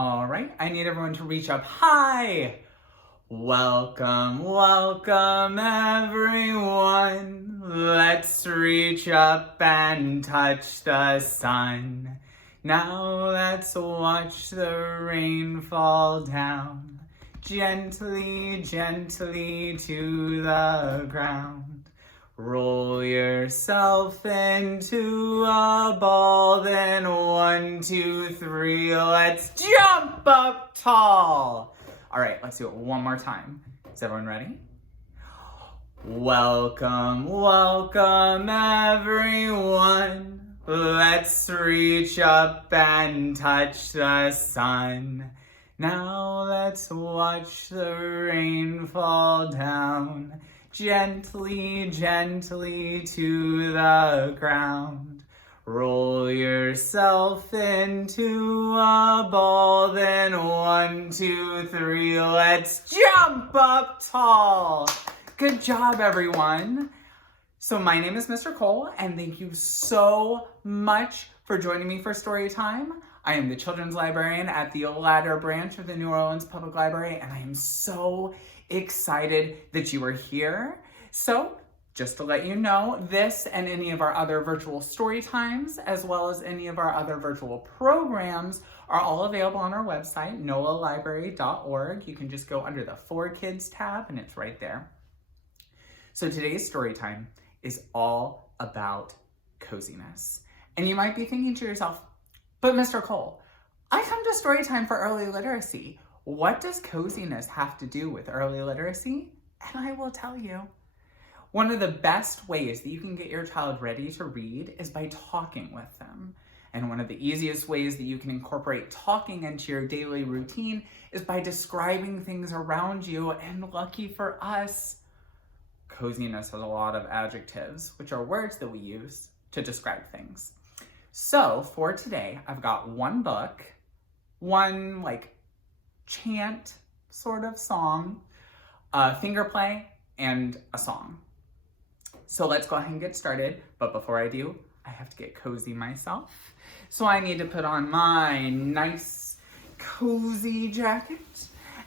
All right, I need everyone to reach up high. Welcome, welcome everyone. Let's reach up and touch the sun. Now let's watch the rain fall down. Gently, gently to the ground. Roll yourself into a ball, then 1, 2, 3, let's jump up tall. All right, let's do it one more time. Is everyone ready? Welcome, welcome everyone. Let's reach up and touch the sun. Now let's watch the rain fall down. Gently, gently to the ground. Roll yourself into a ball, then 1, 2, 3, let's jump up tall. Good job, everyone. So my name is Mr. Cole, and thank you so much for joining me for story time. I am the children's librarian at the Ladder branch of the New Orleans Public Library, and I am so excited that you are here. So, just to let you know, this and any of our other virtual story times, as well as any of our other virtual programs, are all available on our website, nolalibrary.org. You can just go under the For Kids tab, and it's right there. So today's story time is all about coziness. And you might be thinking to yourself, but Mr. Cole, I come to story time for early literacy. What does coziness have to do with early literacy? And I will tell you. One of the best ways that you can get your child ready to read is by talking with them. And one of the easiest ways that you can incorporate talking into your daily routine is by describing things around you. And lucky for us, coziness has a lot of adjectives, which are words that we use to describe things. So for today, I've got one book, one chant sort of song, a finger play, and a song. So let's go ahead and get started. But before I do, I have to get cozy myself. So I need to put on my nice cozy jacket.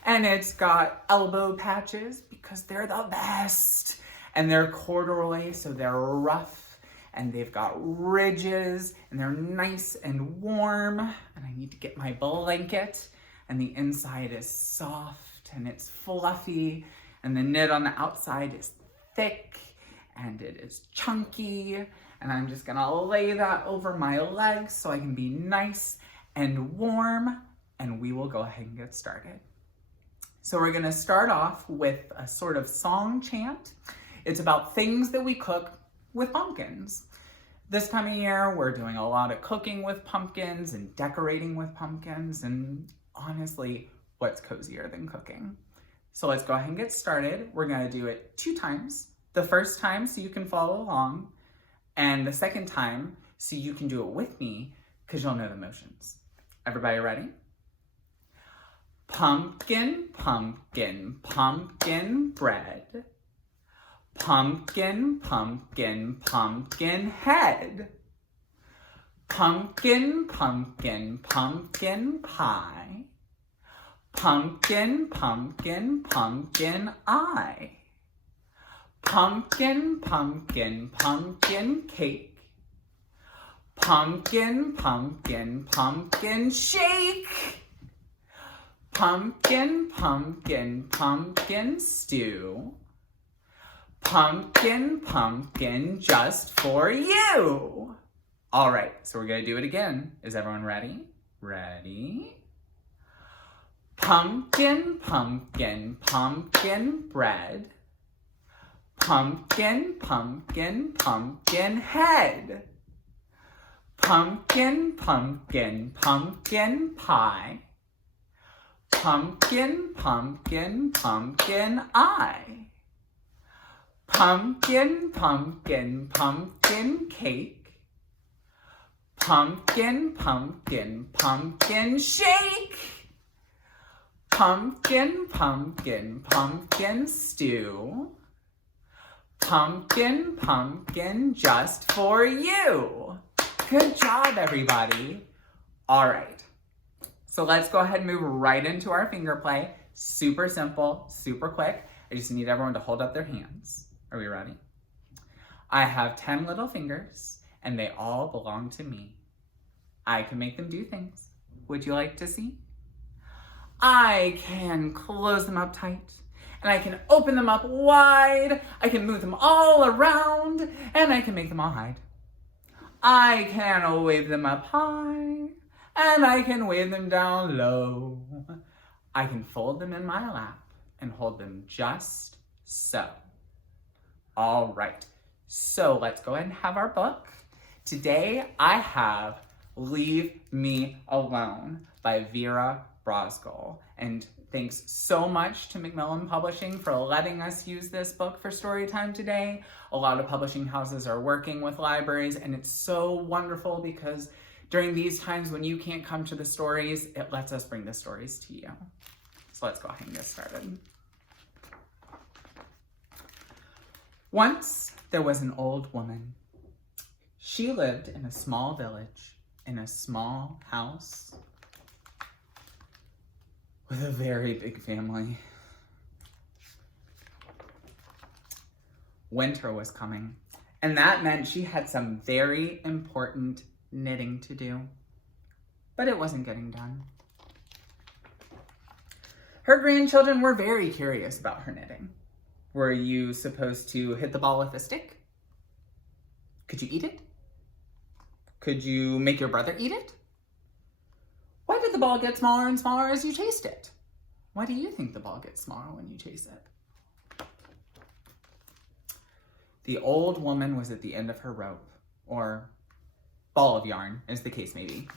And it's got elbow patches because they're the best. And they're corduroy, so they're rough. And they've got ridges, and they're nice and warm. And I need to get my blanket. And the inside is soft, and it's fluffy. And the knit on the outside is thick, and it is chunky. And I'm just gonna lay that over my legs so I can be nice and warm. And we will go ahead and get started. So we're gonna start off with a sort of song chant. It's about things that we cook with pumpkins. This time of year, we're doing a lot of cooking with pumpkins and decorating with pumpkins, and honestly, what's cozier than cooking? So let's go ahead and get started. We're gonna do it 2 times. The first time so you can follow along, and the second time so you can do it with me because you'll know the motions. Everybody ready? Pumpkin, pumpkin, pumpkin bread. Pumpkin, pumpkin, pumpkin head. Pumpkin, pumpkin, pumpkin pie. Pumpkin, pumpkin, pumpkin eye. Pumpkin, pumpkin, pumpkin cake. Pumpkin, pumpkin, pumpkin shake. Pumpkin, pumpkin, pumpkin stew. Pumpkin, pumpkin, just for you. All right, so we're gonna do it again. Is everyone ready? Ready? Pumpkin, pumpkin, pumpkin bread. Pumpkin, pumpkin, pumpkin head. Pumpkin, pumpkin, pumpkin pie. Pumpkin, pumpkin, pumpkin eye. Pumpkin, pumpkin, pumpkin cake. Pumpkin, pumpkin, pumpkin shake. Pumpkin, pumpkin, pumpkin stew. Pumpkin, pumpkin, just for you. Good job, everybody. All right. So let's go ahead and move right into our finger play. Super simple, super quick. I just need everyone to hold up their hands. Are we ready? I have 10 little fingers, and they all belong to me. I can make them do things. Would you like to see? I can close them up tight, and I can open them up wide. I can move them all around, and I can make them all hide. I can wave them up high, and I can wave them down low. I can fold them in my lap and hold them just so. All right, so let's go ahead and have our book. Today I have Leave Me Alone by Vera Brosgal. And thanks so much to Macmillan Publishing for letting us use this book for story time today. A lot of publishing houses are working with libraries, and it's so wonderful because during these times when you can't come to the stories, it lets us bring the stories to you. So let's go ahead and get started. Once there was an old woman. She lived in a small village, in a small house, with a very big family. Winter was coming, and that meant she had some very important knitting to do, but it wasn't getting done. Her grandchildren were very curious about her knitting. Were you supposed to hit the ball with a stick? Could you eat it? Could you make your brother eat it? Why did the ball get smaller and smaller as you chased it? Why do you think the ball gets smaller when you chase it? The old woman was at the end of her rope, or ball of yarn, as the case may be.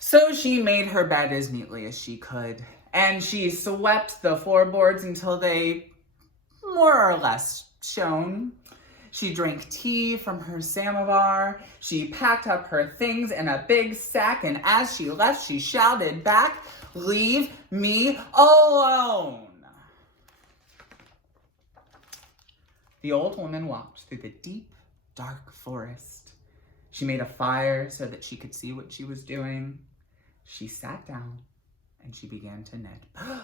So she made her bed as neatly as she could, and she swept the floorboards until they more or less shone. She drank tea from her samovar. She packed up her things in a big sack, and as she left, she shouted back, "Leave me alone!" The old woman walked through the deep, dark forest. She made a fire so that she could see what she was doing. She sat down and she began to knit.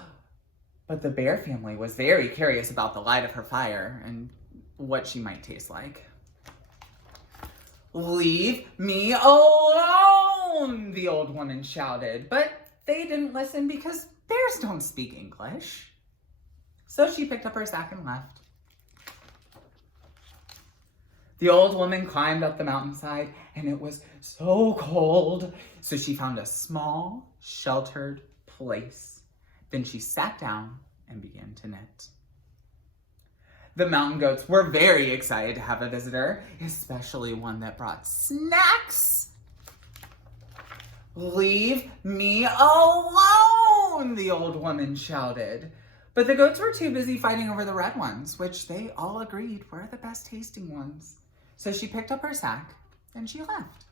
But the bear family was very curious about the light of her fire and what she might taste like. "Leave me alone!" the old woman shouted, but they didn't listen because bears don't speak English. So she picked up her sack and left. The old woman climbed up the mountainside, and it was so cold. So she found a small, sheltered place. Then she sat down and began to knit. The mountain goats were very excited to have a visitor, especially one that brought snacks. "Leave me alone!" the old woman shouted. But the goats were too busy fighting over the red ones, which they all agreed were the best tasting ones. So she picked up her sack and she left.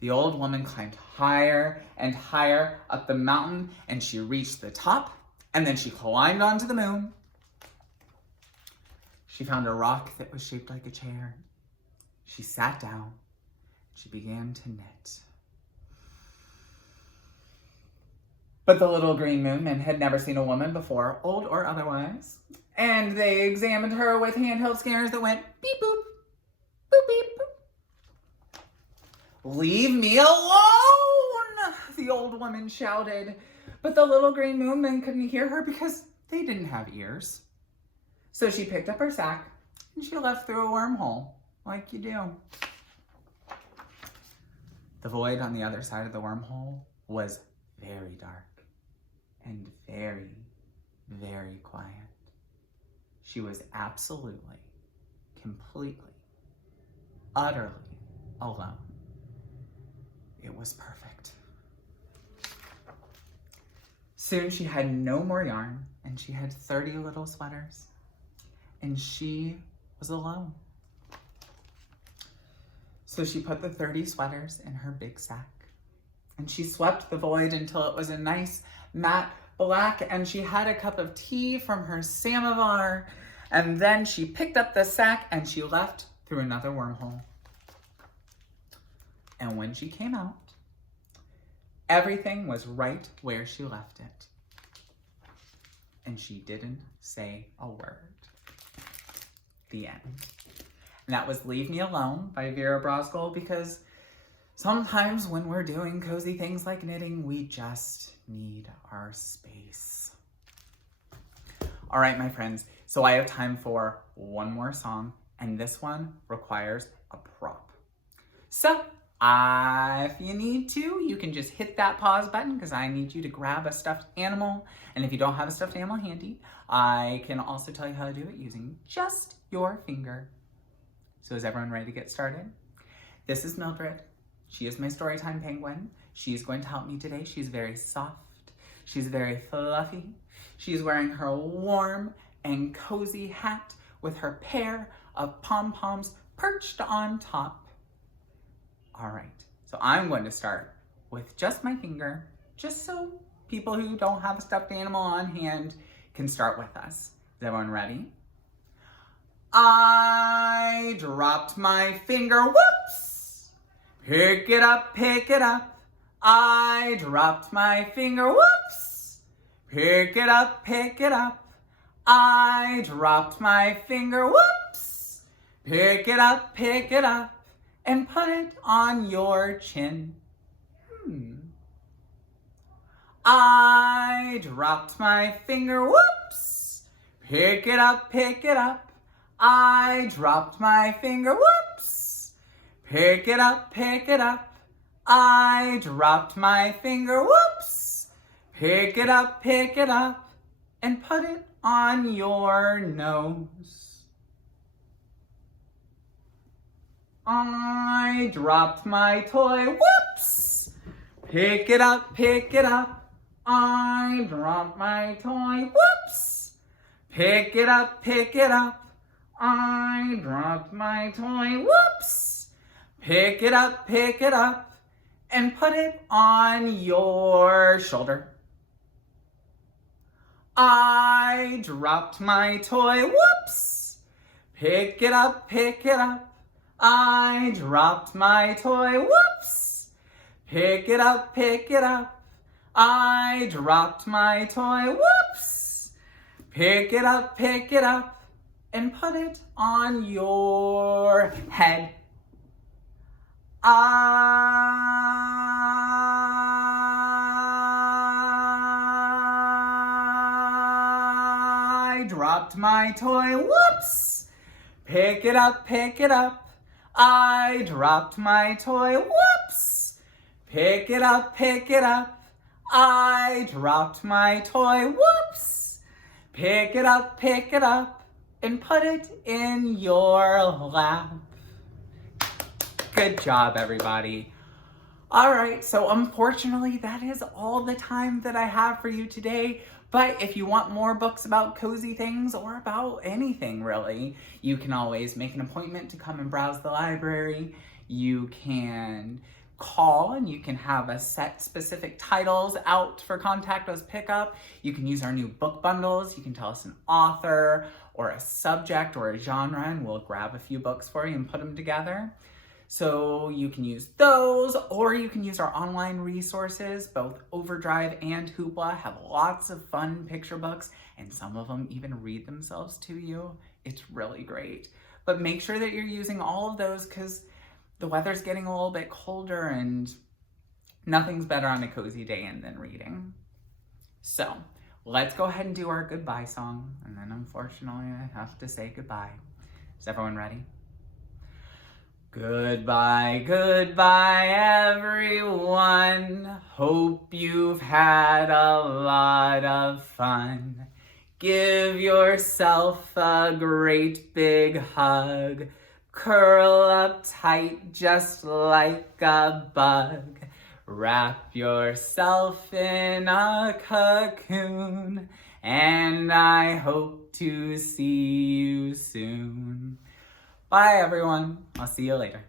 The old woman climbed higher and higher up the mountain, and she reached the top, and then she climbed onto the moon. She found a rock that was shaped like a chair. She sat down. She began to knit. But the little green moon men had never seen a woman before, old or otherwise, and they examined her with handheld scanners that went beep boop, boop beep boop. "Leave me alone!" the old woman shouted. But the little green moon men couldn't hear her because they didn't have ears. So she picked up her sack and she left through a wormhole, like you do. The void on the other side of the wormhole was very dark and very, very quiet. She was absolutely, completely, utterly alone. It was perfect. Soon she had no more yarn, and she had 30 little sweaters, and she was alone. So she put the 30 sweaters in her big sack, and she swept the void until it was a nice matte black, and she had a cup of tea from her samovar, and then she picked up the sack and she left through another wormhole. And when she came out, Everything was right where she left it. And she didn't say a word. The end. And that was Leave Me Alone by Vera Brosgal, because sometimes when we're doing cozy things like knitting, we just need our space. All right, my friends, so I have time for one more song, and this one requires a prop. So, if you need to, you can just hit that pause button, because I need you to grab a stuffed animal. And if you don't have a stuffed animal handy, I can also tell you how to do it using just your finger. So is everyone ready to get started? This is Mildred. She is my Storytime penguin. She's going to help me today. She's very soft. She's very fluffy. She's wearing her warm and cozy hat with her pair of pom-poms perched on top. All right, so I'm going to start with just my finger, just so people who don't have a stuffed animal on hand can start with us. Is everyone ready? I dropped my finger, whoops! Pick it up, pick it up. I dropped my finger, whoops! Pick it up, pick it up. I dropped my finger, whoops! Pick it up, and put it on your chin. I dropped my finger, whoops! Pick it up, pick it up. I dropped my finger, whoops! Pick it up, pick it up. I dropped my finger, whoops! Pick it up, and put it on your nose. I dropped my toy, whoops! Pick it up, I dropped my toy, whoops! Pick it up, I dropped my toy, whoops! Pick it up, and put it on your shoulder. I dropped my toy, whoops! Pick it up, I dropped my toy, whoops! Pick it up, I dropped my toy, whoops! Pick it up, and put it on your head. I dropped my toy, whoops! Pick it up, I dropped my toy, whoops! Pick it up, I dropped my toy, whoops! Pick it up, and put it in your lap. Good job, everybody. All right, so unfortunately, that is all the time that I have for you today. But if you want more books about cozy things or about anything really, you can always make an appointment to come and browse the library. You can call and you can have a set specific titles out for Contact Us pickup. You can use our new book bundles. You can tell us an author or a subject or a genre, and we'll grab a few books for you and put them together. So you can use those, or you can use our online resources. Both Overdrive and Hoopla have lots of fun picture books, and some of them even read themselves to you. It's really great. But make sure that you're using all of those, because the weather's getting a little bit colder and nothing's better on a cozy day in than reading. So let's go ahead and do our goodbye song. And then unfortunately I have to say goodbye. Is everyone ready? Goodbye, goodbye everyone. Hope you've had a lot of fun. Give yourself a great big hug. Curl up tight just like a bug. Wrap yourself in a cocoon. And I hope to see you soon. Bye everyone. I'll see you later.